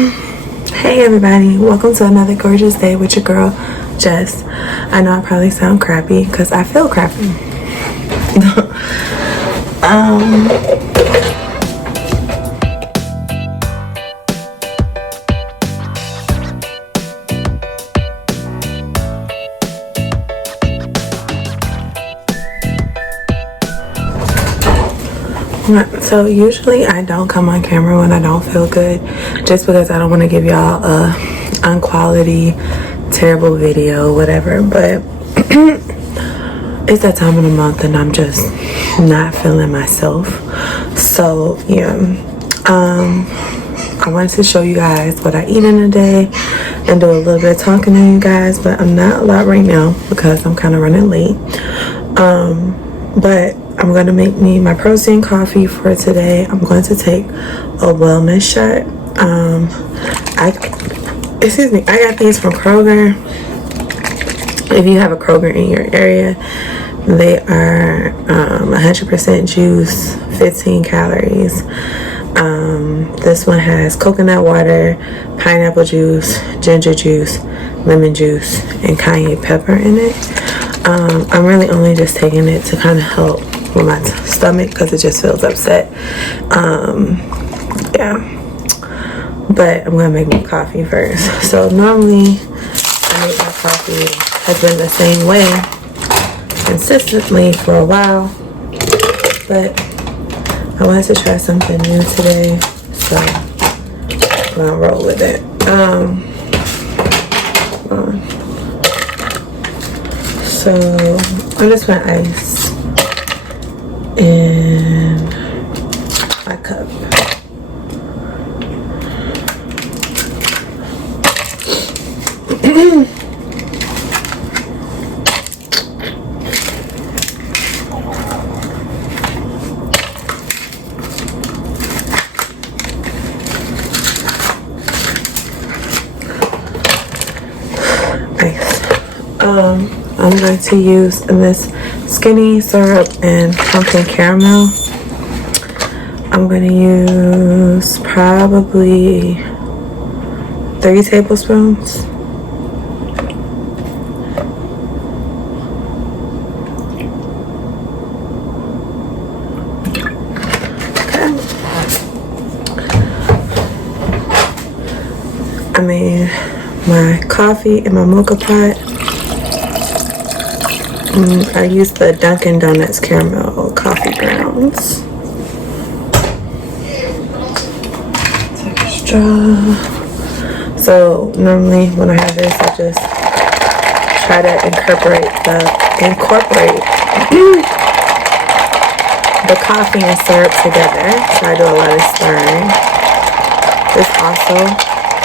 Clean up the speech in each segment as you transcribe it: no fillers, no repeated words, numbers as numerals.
Hey everybody, welcome to another gorgeous day with your girl Jess. I know I probably sound crappy because I feel crappy. So usually I don't come on camera when I don't feel good, just because I don't want to give y'all a unquality, terrible video, whatever. But it's that time of the month and I'm just not feeling myself. So yeah, I wanted to show you guys what I eat in a day and do a little bit of talking to you guys, but I'm not a lot right now because I'm kind of running late. But I'm going to make me my protein coffee for today. I'm going to take a wellness shot. I got these from Kroger. If you have a Kroger in your area, they are 100% juice, 15 calories. This one has coconut water, pineapple juice, ginger juice, lemon juice, and cayenne pepper in it. I'm really only just taking it to kind of help with my stomach because it just feels upset. Yeah, but I'm gonna make my coffee first. So normally I make my coffee has been the same way consistently for a while, but I wanted to try something new today, so I'm gonna roll with it. So I'm just putting ice in my cup. I'm going to use this skinny syrup and pumpkin caramel. I'm going to use probably 3 tablespoons. Okay. I made my coffee in my mocha pot. I used the Dunkin' Donuts caramel coffee grounds. Take a straw. So normally when I have this, I just try to incorporate the coffee and syrup together. So I do a lot of stirring. This also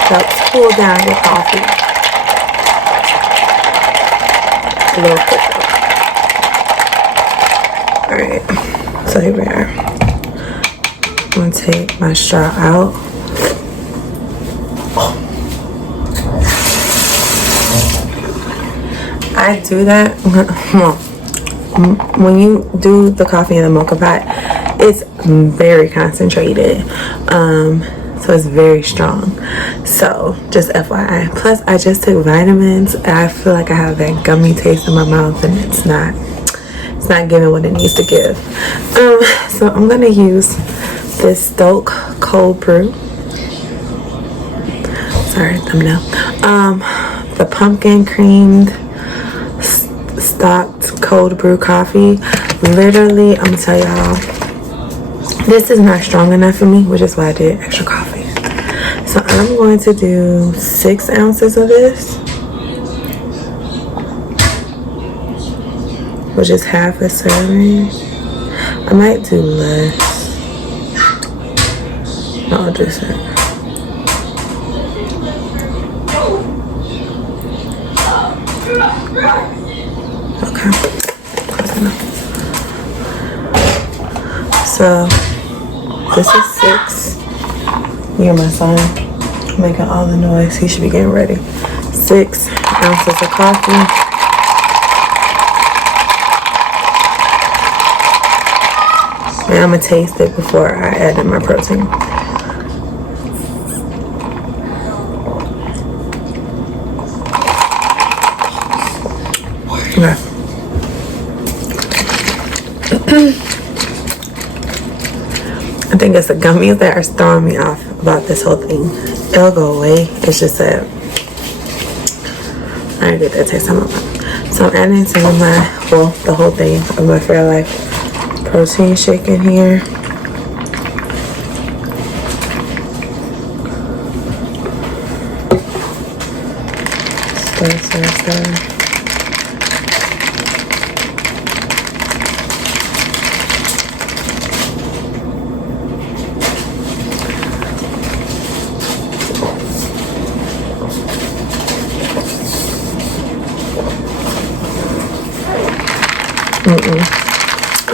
helps cool down your coffee a little quicker. Alright, so here we are. I'm going to take my straw out. I do that when you do the coffee in the mocha pot, it's very concentrated. So it's very strong. So just FYI. Plus I just took vitamins and I feel like I have that gummy taste in my mouth and it's not giving what it needs to give. So I'm gonna use this Stok cold brew. Sorry, thumbnail. The pumpkin creamed Stok cold brew coffee. Literally, I'm gonna tell y'all, this is not strong enough for me, which is why I did extra coffee. So I'm going to do 6 ounces of this, which is half a serving. I might do less. No, I'll do 6. Okay. Close enough. So this is 6. Me and my son making all the noise. He should be getting ready. 6 ounces of coffee. And I'm gonna taste it before I add in my protein. Okay. I think it's the gummies that are throwing me off about this whole thing. It'll go away. It's just that I didn't get that taste on my mouth. So I'm adding some of my, well, the whole thing of my Fairlife protein shake in here. Stir.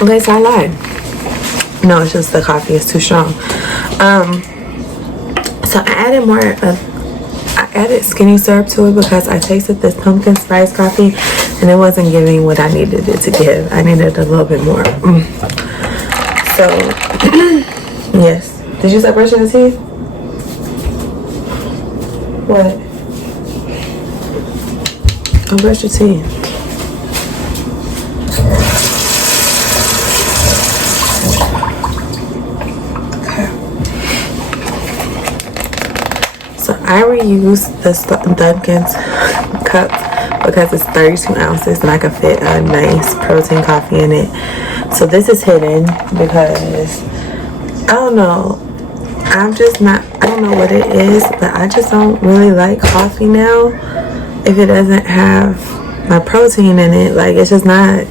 Okay, so I lied. No, it's just the coffee is too strong. So I added more I added skinny syrup to it because I tasted this pumpkin spice coffee and it wasn't giving what I needed it to give. I needed a little bit more. So yes. Did you start brushing your teeth? What? Go brush your teeth. I reuse this Dunkin's cup because it's 32 ounces and I can fit a nice protein coffee in it. So this is hidden because I don't know. I don't know what it is, but I just don't really like coffee now if it doesn't have my protein in it. Like, it's just not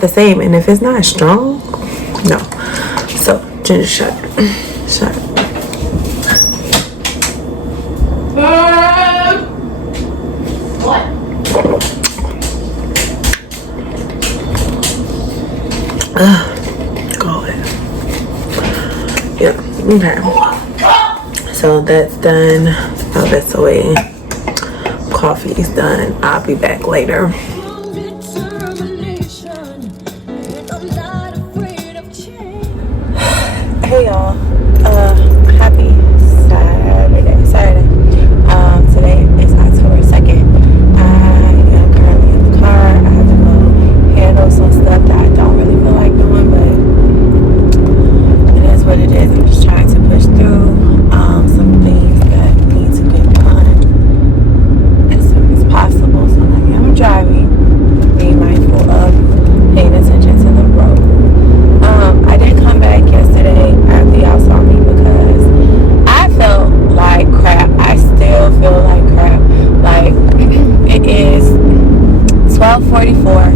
the same. And if it's not strong, no. So ginger shot. What? Go ahead. Yeah, okay. So that's done. Oh, that's away. Coffee is done. I'll be back later. Hey y'all. Happy Saturday. Today is October 2nd. I am currently in the car. I have to go handle some stuff that I don't really feel like doing, but it is what it is. I'm just trying to push through some things that need to get done as soon as possible. So I am driving, being mindful of paying attention to the road. I did come back yesterday after y'all saw me because I felt like crap. I still feel like crap. Like, it is 12:44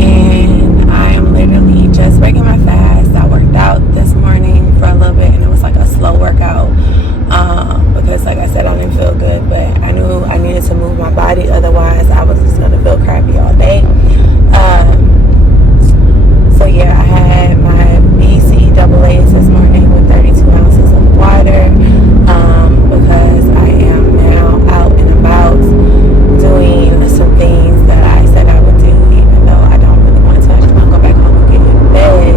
and I am literally just breaking my fast. I worked out this morning for a little bit and it was like a slow workout because, like I said, I didn't feel good, but I knew I needed to move my body, otherwise I was just gonna feel crappy all day. So yeah, I had my BCAAs this morning with 32 ounces of water because I am now out and about doing some things that I said I would do, even though I don't really want to. I just want to go back home and get in bed.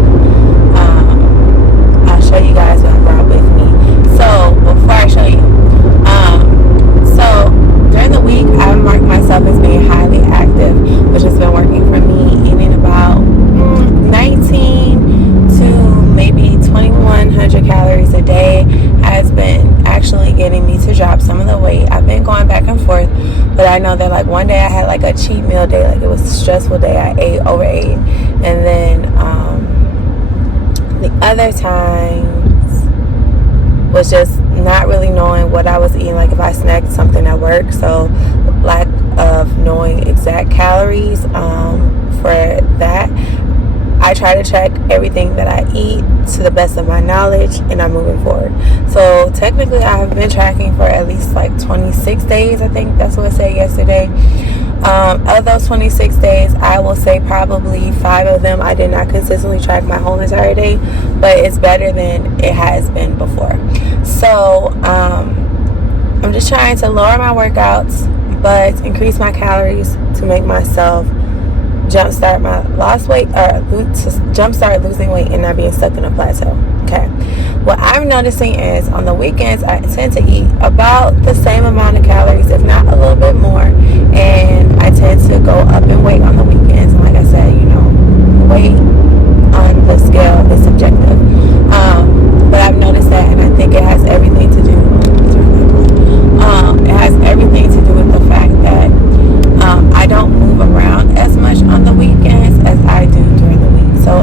I'll show you guys what I brought with me. So before I show you, so during the week I marked myself as being highly active, which has been working for me, eating about 19 to maybe 2100 calories a day has been actually getting me to drop some of the weight. I've been going back and forth, but I know that like one day I had like a cheat meal day, like it was a stressful day. I overate, and then the other times was just not really knowing what I was eating, like if I snacked something at work. So lack of knowing exact calories for that. I try to track everything that I eat to the best of my knowledge, and I'm moving forward. So technically I have been tracking for at least like 26 days. I think that's what it said yesterday. Of those 26 days, I will say probably 5 of them I did not consistently track my whole entire day, but it's better than it has been before. So I'm just trying to lower my workouts but increase my calories to make myself jumpstart my lost weight, or jumpstart losing weight and not being stuck in a plateau. Okay, what I'm noticing is on the weekends I tend to eat about the same amount of calories, if not a little bit more, and I tend to go up in weight on the weekends. And like I said, you know, weight on the scale is subjective. But I've noticed that, and I think it has everything to do. It has everything to do with the fact that I don't move around as much on the weekends as I do during the week. So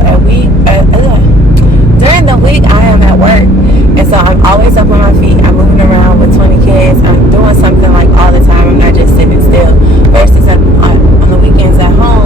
during the week I am at work, and so I'm always up on my feet. I'm moving around with 20 kids. I'm doing something like all the time. I'm not just sitting still. Versus on the weekends at home,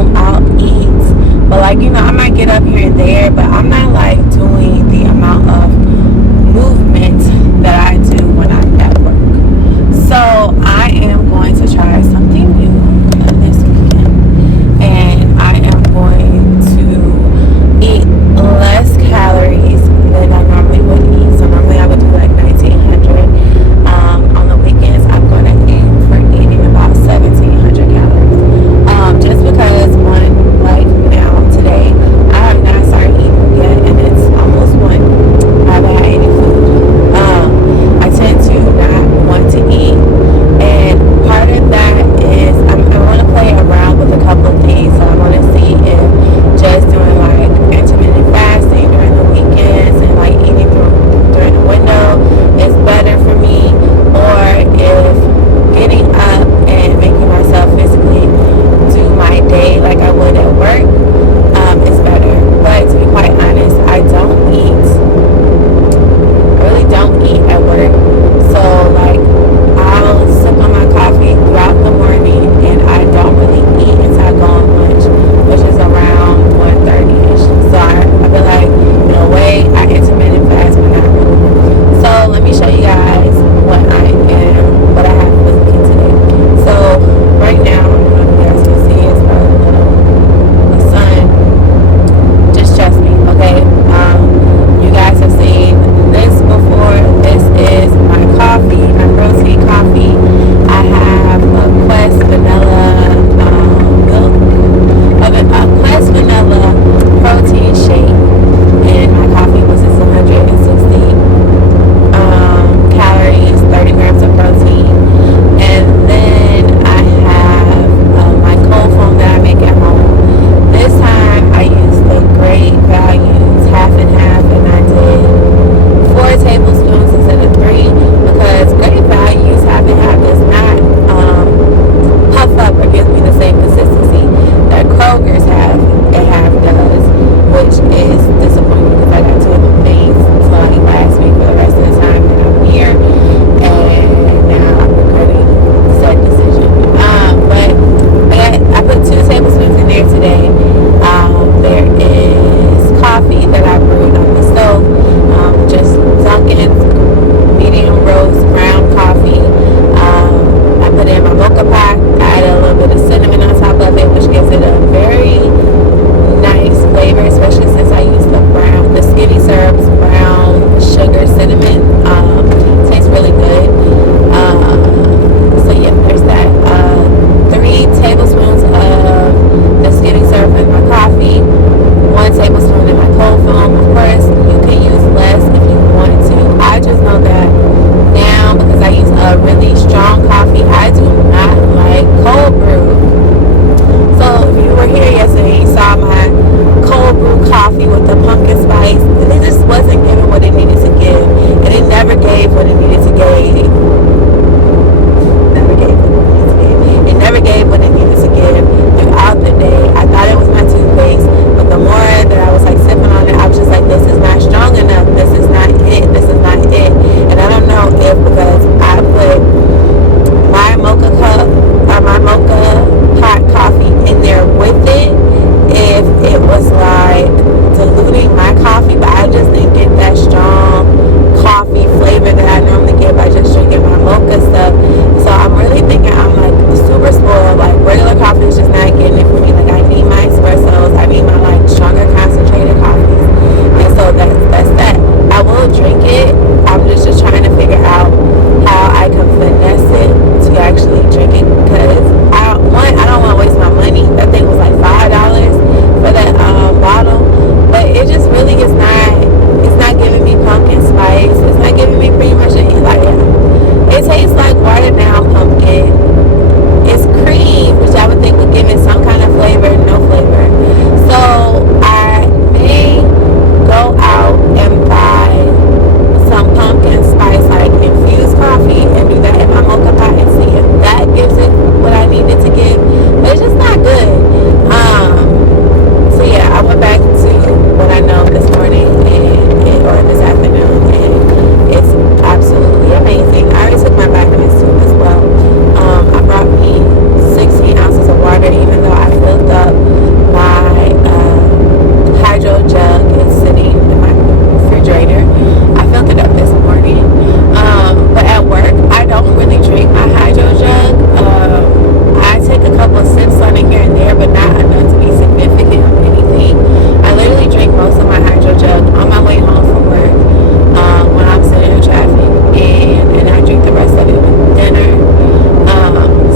instead of dinner.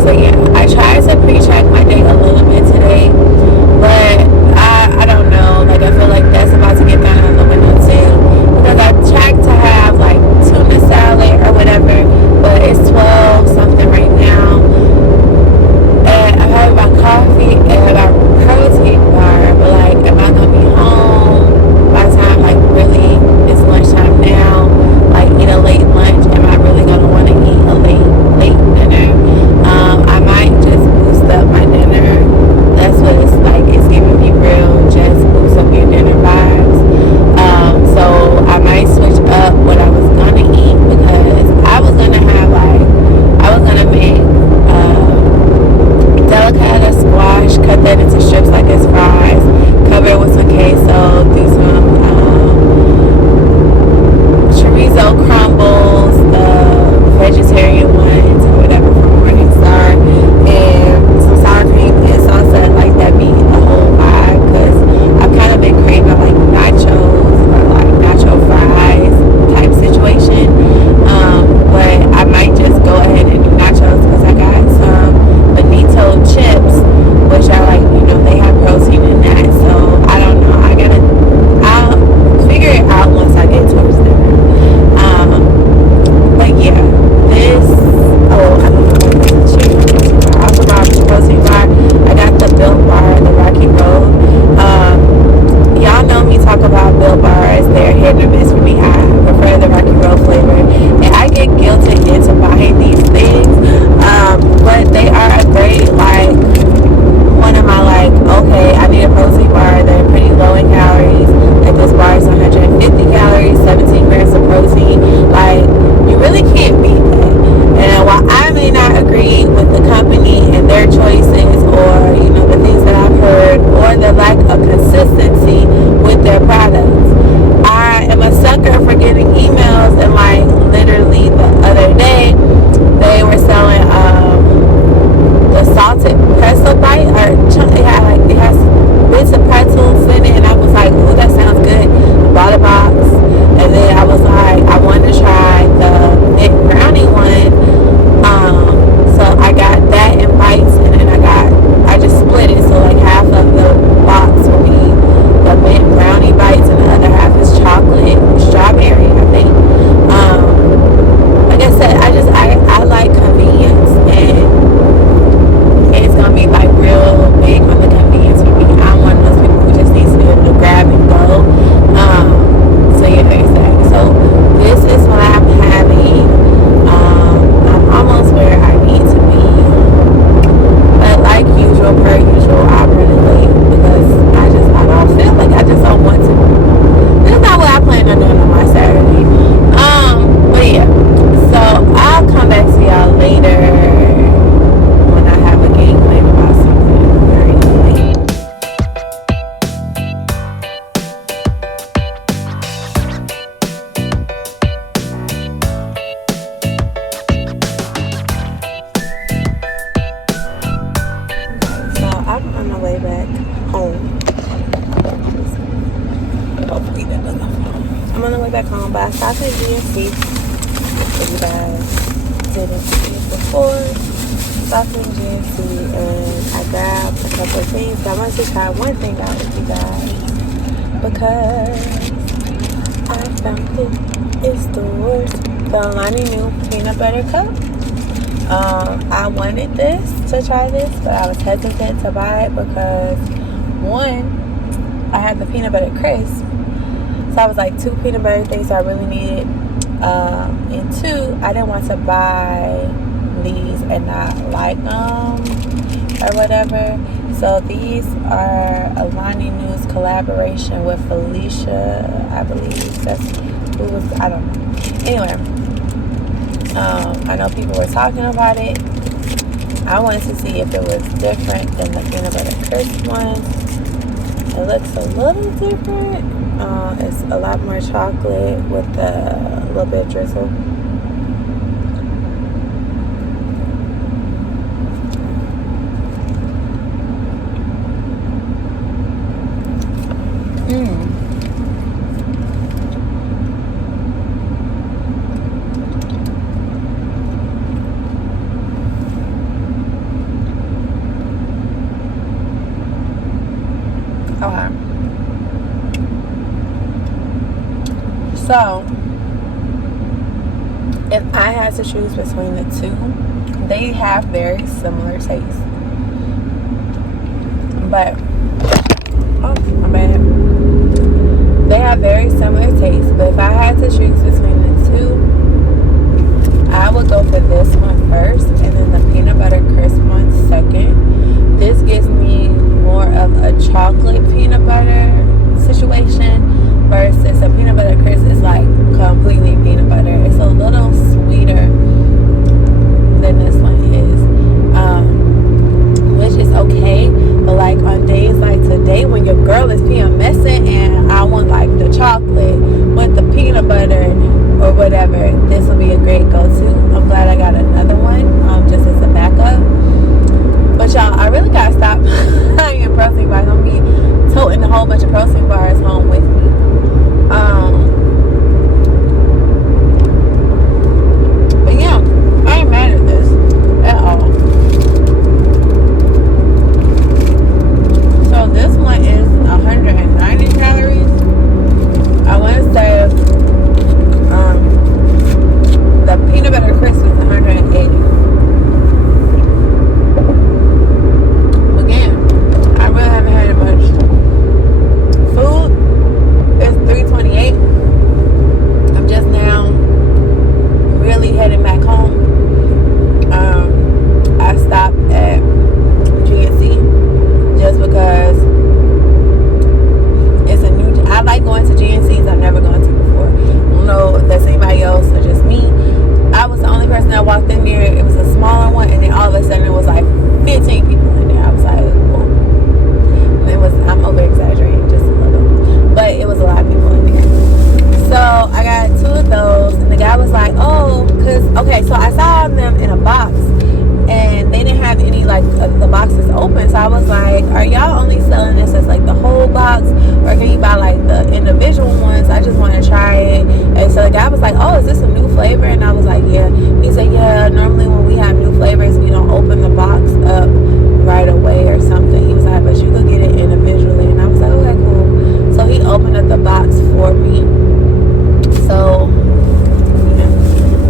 So yeah, I tried to pre-check my day a little bit today, but I don't know. Like I feel like that's about to get down on the window too, because I tried to have like tuna salad or whatever, but it's 12 something right now, and I have my coffee and my protein bar. But like, am I gonna be home by the time like really it's lunchtime now? Like eat a late lunch? Am I really gonna want to eat a late dinner? I might just boost up my dinner. That's what it's like. It's giving me real just boost up your dinner vibes. So I might switch up what I was gonna eat, because I was gonna make delicata squash, cut that into strips like it's fries, cover it with some queso, do some chorizo crumbles, the vegetarian ones or whatever from Morningstar, and some sour cream and salsa. Like that be the whole vibe, because I've kind of been craving like nachos or like nacho fries type situation. But I might just go ahead and do nachos, because I got some bonito chips, which are like, they have protein in that. So I don't know, I'll figure it out once I get towards dinner. But yeah, I don't know what this is. I also got the protein bar. I got the Built Bar, the Rocky Road. Y'all know me talk about Built Bars. They're hit or miss for me. I prefer the Rocky Road flavor, and I get guilted into buying these things, but they are a great, like, one of my, like, okay, I need a protein bar. They're pretty low in calories. Like, this bar is 150 calories, 17 grams of protein. Like, you really can't beat that. And while I may not agree with the company and their choices, or, the things that I've heard, or the lack of consistency with their products, I am a sucker for getting emails. And like literally the other day, they were selling the salted pretzel bite, or it has bits of pretzels in it, and I was like, ooh, that sounds good. I bought a box, and then I was like, I wanted to try the mint brownie one. So I got that in bites, and then I just split it, so like half of the box will be the mint brownie bites, and the other half is chocolate strawberry, I think. Like I said, I like convenience, and it's gonna be like real big on the convenience for me. I'm one of those people who just needs to be able to grab and go. So yeah, there's that. So this is what I'm having. I'm almost where I need to be, but like per usual, I'm running late because I don't feel like, I just don't want to. This is not what I plan on doing on my Saturday. But yeah, so I'll come back to y'all later when I have a game plan about something very late. So I'm on my way back home. Hopefully that doesn't fall. I'm on the way back home, but I stopped at GNC. If you guys didn't see it before, stopped in GNC and I grabbed a couple of things. I wanted to try one thing out with you guys, because I found it. It's the Alani Nu peanut butter cup. I wanted to try this, but I was hesitant to buy it because, one, I had the peanut butter crisp. So I was like, 2 peanut butter things I really needed. And 2, I didn't want to buy these and not like them or whatever. So these are Alani Nu's collaboration with Felicia, I believe. I don't know. Anyway, I know people were talking about it. I wanted to see if it was different than the peanut butter crisp one. It looks a little different. It's a lot more chocolate with a little bit of drizzle. So if I had to choose between the two, they have very similar tastes. But oh my bad. They have very similar tastes, but if I had to choose between the two, I would go for this one first and then the peanut butter crisp one second. This gives me more of a chocolate peanut butter situation versus a peanut butter crisp is like completely peanut butter. It's a little sweeter than this one is, which is okay. But like on days like today when your girl is PMSing and I want like the chocolate with the peanut butter or whatever, this will be a great go-to. I'm glad I got another one just as a backup. But y'all, I really gotta stop buying protein bars. I'm be toting a whole bunch of protein bars home with me. But yeah, I ain't mad at this at all. So this one is 190 calories. I want to say the peanut butter crisp is 180. Again, I really haven't had it much. Food is 328. I'm just now really heading back home. I stopped at GNC just because it's a new. I like going to GNCs I've never gone to before. I don't know if that's anybody else or just me. I was the only person that walked in there. It was a smaller one, and then all of a sudden it was like 15 people in there. I was like, whoa. I'm over exaggerating just a little, but it was a lot of people in there. So I got 2 of those, and the guy was like, oh, so I saw them in a box, and they didn't have any like the boxes open. So I was like, are y'all only selling this as like the whole box, or can you buy like the individual ones? I just want to try it. And so the guy was like, oh, is this a new flavor? And I was like, yeah. He said, yeah, normally when we have new flavors we don't open the box up right away or something. He was like, but you could get it individually. And I was like, okay, cool. So he opened up the box for me. So yeah,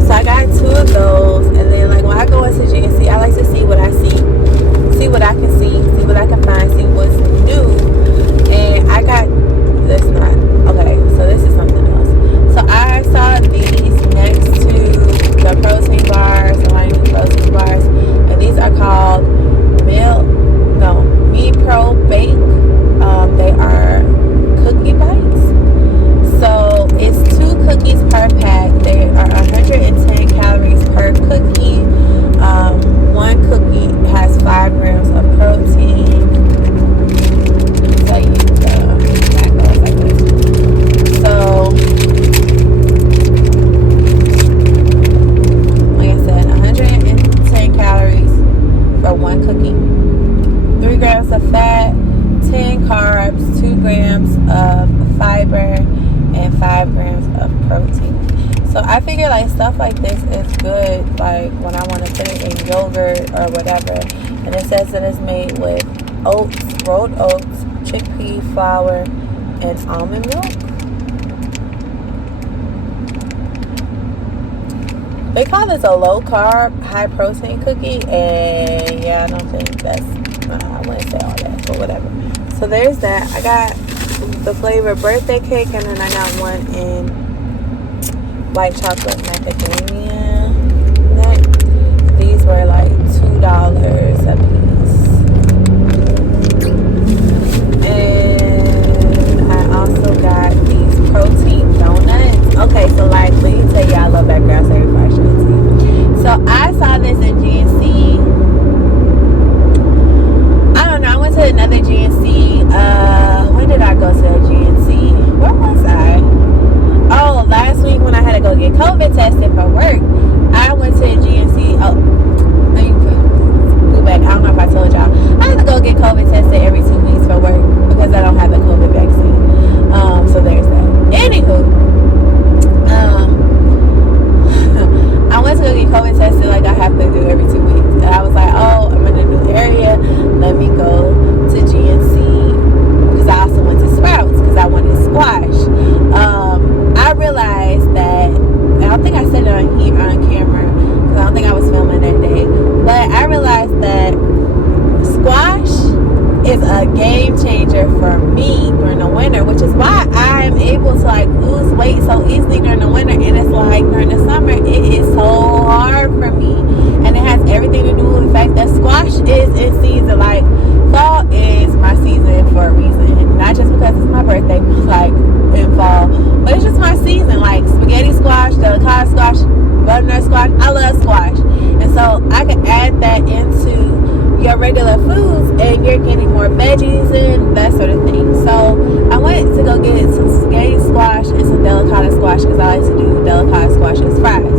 so I got 2 of those, and then like when I go into GNC, I like to see what I see what I can see what I can find, see what's new. And I got this so this is something else. So I saw these next to the protein bars, the Lightning protein bars, and these are called Me Pro Bake. They are cookie bites. So it's 2 cookies per pack. They are 110 calories per cookie. 1 cookie has 5 grams of protein. Let me tell you the pack goes like this. So, like I said, 110 calories for 1 cookie. 3 grams of fat, 10 carbs, 2 grams of fiber, and 5 grams of protein. So I figure like stuff like this is good like when I want to put it in yogurt or whatever. And it says that it's made with oats, rolled oats, chickpea flour, and almond milk. They call this a low carb, high protein cookie, and yeah, I don't think that's I wouldn't say all that, but whatever. So there's that. I got the flavor birthday cake, and then I got one in white chocolate macadamia nut. These were like $2 a piece. And I also got these protein donuts. Okay, so like, let me tell you, I love background story before I show it to you. So I saw this in GNC. I don't know, I went to another GNC. When did I go to a GNC? Where was I? Oh, last week when I had to go get COVID tested for work. like during the summer, it is so hard for me. And it has everything to do with the fact that squash is in season. Like, fall is my season for a reason. Not just because it's my birthday, like in fall, but it's just my season. Like spaghetti squash, delicata squash, butternut squash. I love squash. And so I can add that into your regular foods and you're getting more veggies and that sort of thing. So I went to go get some spaghetti squash and some delicata squash because I like to do delicata squash as fries.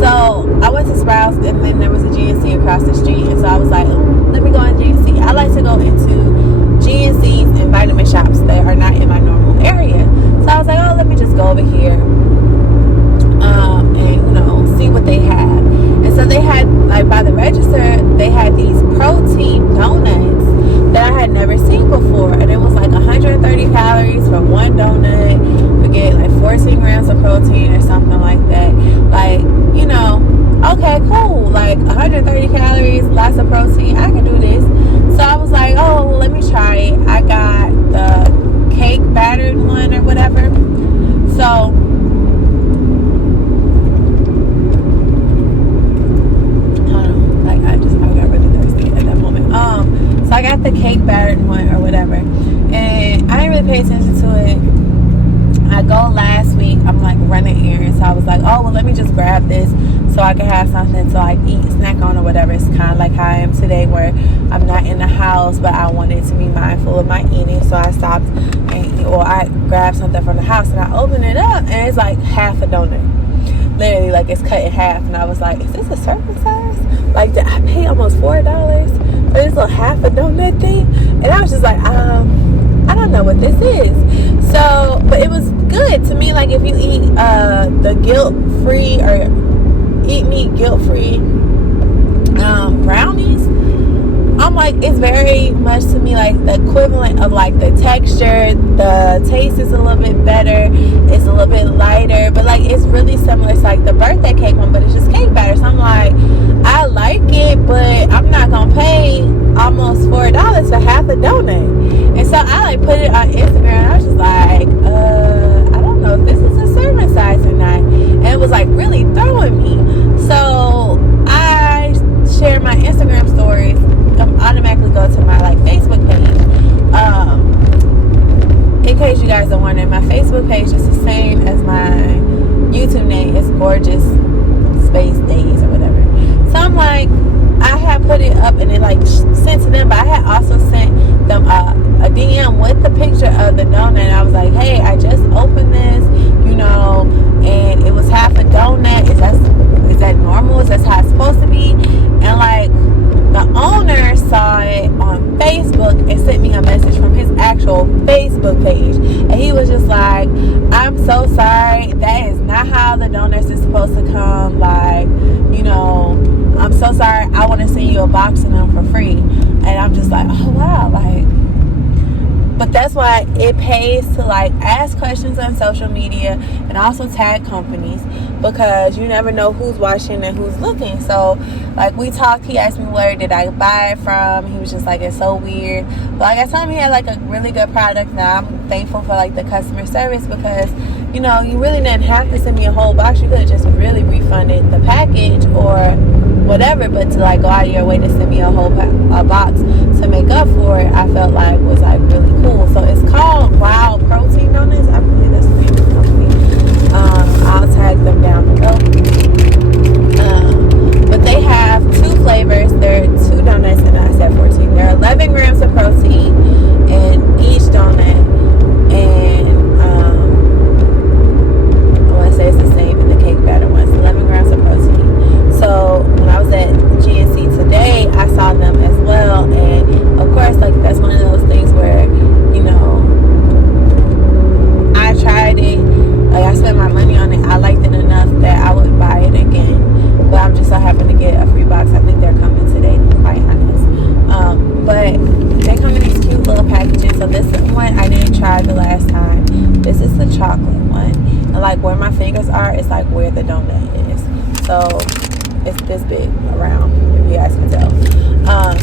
So I went to Sprouts and then there was a GNC across the street, and so I was like, let me go in GNC. I like to go into GNCs and vitamin shops that are not in my normal area. So I was like, oh, let me just go over here and see what they have. And so they had, like, by the register, they had these protein donuts that I had never seen before, and it was like 130 calories for one donut. Forget, like 14 grams of protein or something like that. Like, okay, cool. Like 130 calories, lots of protein. I can do this. So I was like, oh, well, let me try it. I got the cake battered one or whatever. So I got the cake battered one or whatever, and I didn't really pay attention to it. I go last week, I'm like running errands, so I was like, oh, well, let me just grab this so I can have something to like eat, snack on or whatever. It's kind of like how I am today, where I'm not in the house, but I wanted to be mindful of my eating, so I stopped I grabbed something from the house and I opened it up, and it's like half a donut. Literally, like, it's cut in half, and I was like, is this a serving size? Like, did I pay almost $4 for this little half a donut thing? And I was just like, I don't know what this is. So, but it was good to me. Like, if you eat the guilt-free or eat meat guilt-free brownies, I'm like, it's very much to me like the equivalent of like the texture. The taste is a little bit better. It's a little bit lighter, but like it's really similar. It's like the birthday cake one, but it's just cake batter. So I'm like, I like it, but I'm not gonna pay almost $4 for half a donut. And so I like put it on Instagram, and I was just like, I don't know if this is a serving size or not. And it was like really throwing me. So I shared my Instagram stories. Automatically go to my like Facebook page. In case you guys are wondering, my Facebook page is the same as my YouTube name. It's Gorjess Space Days or whatever. So I'm like, I had put it up and it like sent to them, but I had also sent them a DM with the picture of the donut. And I was like, hey, I just opened this, and it was half a donut. Is that normal? Is that how it's supposed to be? And like, the owner saw it on Facebook and sent me a message from his actual Facebook page. And he was just like, I'm so sorry. That is not how the donuts is supposed to come. Like, I'm so sorry. I want to send you a box of them for free. And I'm just like, oh, wow. Like, but that's why it pays to like ask questions on social media and also tag companies, because you never know who's watching and who's looking. So like we talked, he asked me where did I buy it from. He was just like, it's so weird. But like I told him he had like a really good product. Now I'm thankful for like the customer service, because you really didn't have to send me a whole box. You could have just really refunded the package or whatever, but to like go out of your way to send me a whole box to make up for it, I felt like was like really cool. So it's called Wild Protein Donuts. I believe that's the name of the company. I'll tag them down below. But they have 2 flavors. There are 2 donuts, and I said 14. There are 11 grams of protein in each donut, and I want to say it's the same in the cake batter ones. 11 grams of protein. So when I was at GNC today, I saw them as well, and of course, like that's one of those things where I tried it, like I spent my money on it. I liked it enough that I would buy it again. But I'm just so happy to get a free box. I think they're coming today, to be quite honest. But they come in these cute little packages. So this one I didn't try the last time. This is the chocolate one, and like where my fingers are, it's like where the donut is. So it's this big around, if you guys can tell.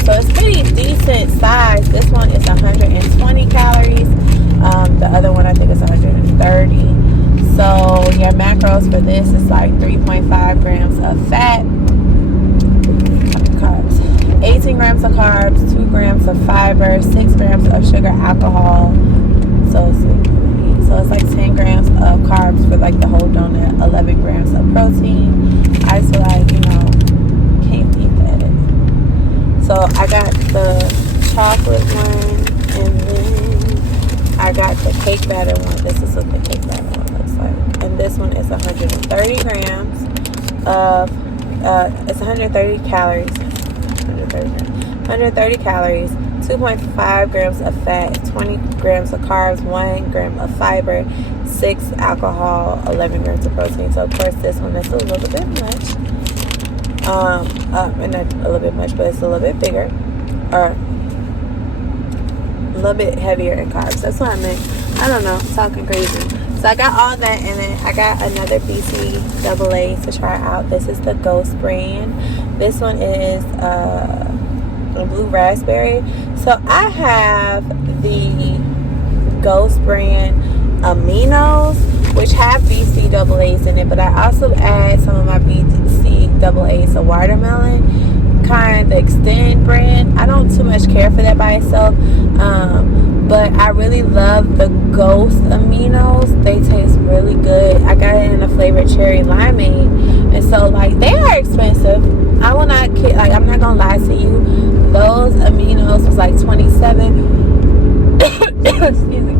So it's pretty decent size. This one is 120 calories. The other one I think is 130. So your macros for this is like 3.5 grams of fat, carbs, 18 grams of carbs, 2 grams of fiber, 6 grams of sugar, alcohol. So it's like 10 grams of carbs for like the whole donut, 11 grams of protein. I feel like, you know, can't beat that. So I got the chocolate one, and then I got the cake batter one. This is what the cake batter one looks like. And this one is 130 grams of, it's 130 calories. 130 calories, 2.5 grams of fat, 20 grams of carbs, 1 gram of fiber, 6 alcohol, 11 grams of protein. So of course this one is a little bit much. And not a little bit much, but it's a little bit bigger, or a little bit heavier in carbs. That's what I meant. I don't know, I'm talking crazy. So I got all that, and then I got another BCAA to try out. This is the Ghost brand. This one is a blue raspberry. So I have the Ghost brand aminos, which have BCAAs in it, but I also add some of my BCAAs to watermelon, kind, the Extend brand. I don't too much care for that by itself, but I really love the Ghost aminos. They taste really good. I got it in the flavor cherry limeade, and so like they are expensive. I will not kid, like I'm not gonna lie to you. Those aminos was like $27. Excuse me.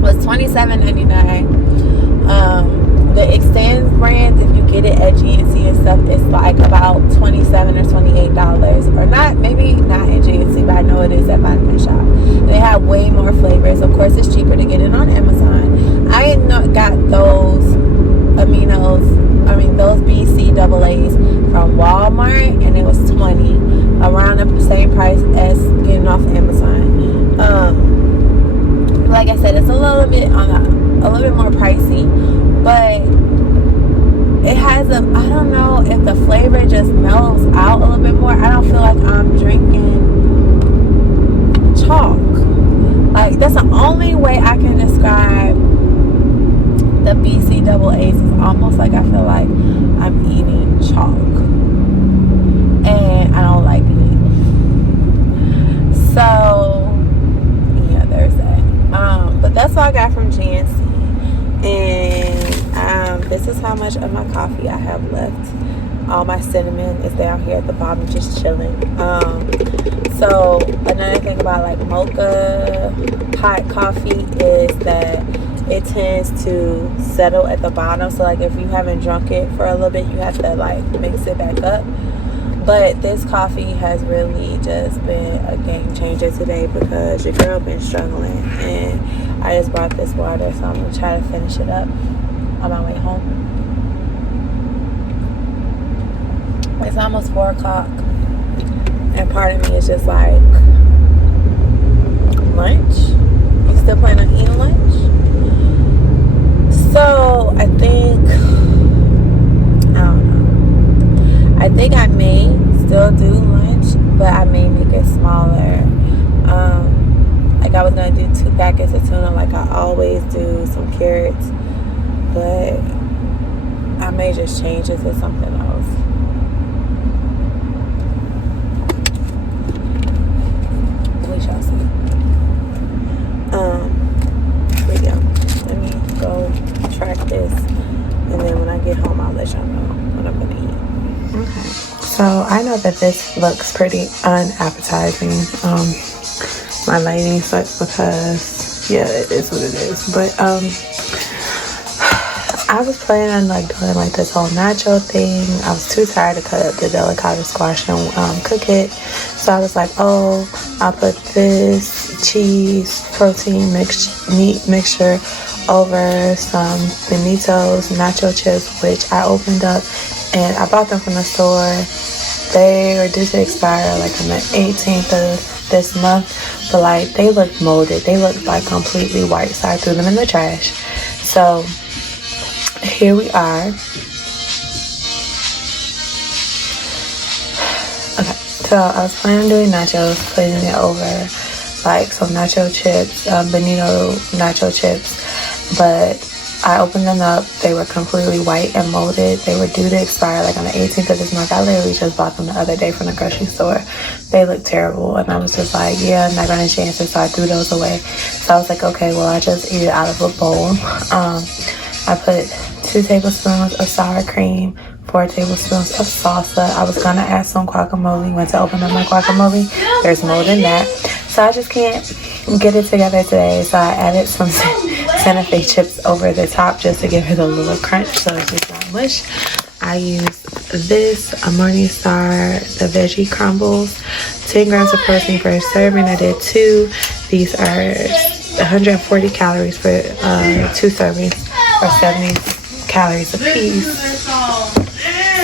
Was $27.99. The Extend brand, if you get it at GNC and stuff, it's like about $27 or $28, or not, maybe not at GNC, but I know it is at Vitamin Shop. They have way more flavors. Of course, it's cheaper to get it on Amazon. I got those aminos, those BCAAs from Walmart, and it was $20, around the same price as getting off Amazon. Like I said, it's a little bit more pricey, but it has I don't know if the flavor just mellows out a little bit more. I don't feel like I'm drinking chalk. Like, that's the only way I can describe the BCAAs. Is almost like I feel like I'm eating chalk, and I don't like it. So yeah, there's that. But that's all I got from GNC. And this is how much of my coffee I have left. All my cinnamon is down here at the bottom, just chilling. So another thing about like mocha pot coffee is that it tends to settle at the bottom. So like if you haven't drunk it for a little bit, you have to like mix it back up. But this coffee has really just been a game changer today, because your girl been struggling, and I just brought this water, so I'm gonna try to finish it up on my way home. It's almost 4 o'clock, and part of me is just like, lunch? You still planning on eating lunch? So I think, I don't know. I think I may still do lunch, but I may make it smaller. Like I was gonna do 2 packets of tuna, like I always do, some carrots, but I may just change it to something else. We shall see. But yeah, let me go track this, and then when I get home, I'll let y'all know what I'm gonna eat. Okay. So I know that this looks pretty unappetizing, my lighting sucks, because yeah, it is what it is. But I was planning on like doing like this whole nacho thing. I was too tired to cut up the delicata squash and cook it. So I was like, oh, I'll put this cheese protein meat mixture over some Benito's nacho chips, which I opened up, and I bought them from the store. They were due to expire like on the 18th of this month, but like they looked molded. They looked like completely white, so I threw them in the trash. So here we are. Okay, so I was planning on doing nachos, putting it over like some nacho chips, Benito nacho chips, but I opened them up. They were completely white and molded. They were due to expire like on the 18th of this month. I literally just bought them the other day from the grocery store. They looked terrible, and I was just like, yeah, I'm not gonna chance it, so I threw those away. So I was like, okay, well, I just eat it out of a bowl. I put 2 tablespoons of sour cream, 4 tablespoons of salsa. I was gonna add some guacamole. Went to open up my guacamole. There's mold in that. So I just can't get it together today. So I added some Santa Fe chips over the top just to give it a little crunch so it's just not mush. I used this, a Morningstar, the veggie crumbles, 10 grams of protein per serving. I did 2. These are 140 calories for 2 servings, or 70 calories a piece.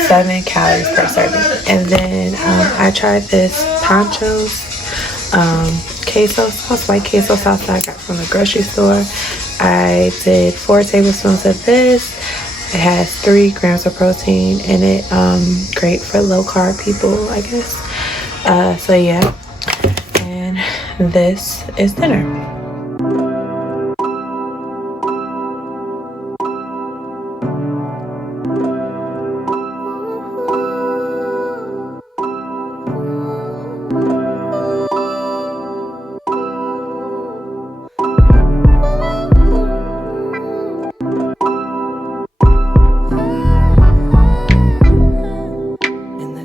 7 calories per serving. And then I tried this Pancho's queso sauce, white queso sauce that I got from the grocery store. I did 4 tablespoons of this. It has 3 grams of protein in it. Great for low carb people, I guess. So yeah, and this is dinner.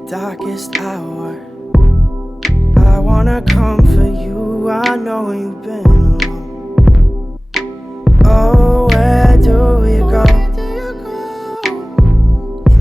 Darkest hour, I wanna come for you. I know you've been